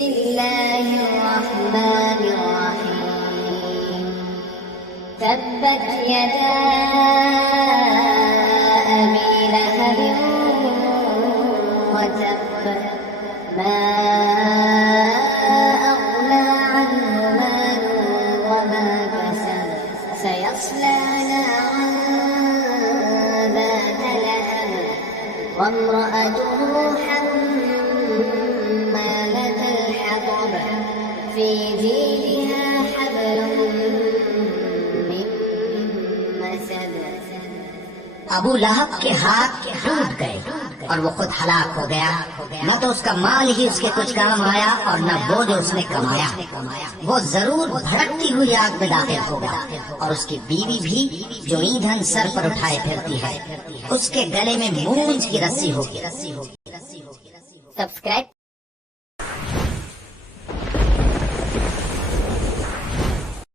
तब्बत यदा अबी लहब व तब्ब मा अग़ना अन्हु मालुहु व मा कसब सयस्ला नारन ذات لهب वम्रअतुहु हम्मालत الحطب في جيدها حبل अबू लहब के हाथ टूट गए और वो खुद हलाक हो गया। न तो उसका माल ही उसके कुछ काम आया और न वो जो उसने कमाया। वो जरूर भड़कती हुई आग में दाखिल होगा और उसकी बीवी भी जो ईंधन सर पर उठाए फिरती है, उसके गले में मूंज की रस्सी होगी। सब्सक्राइब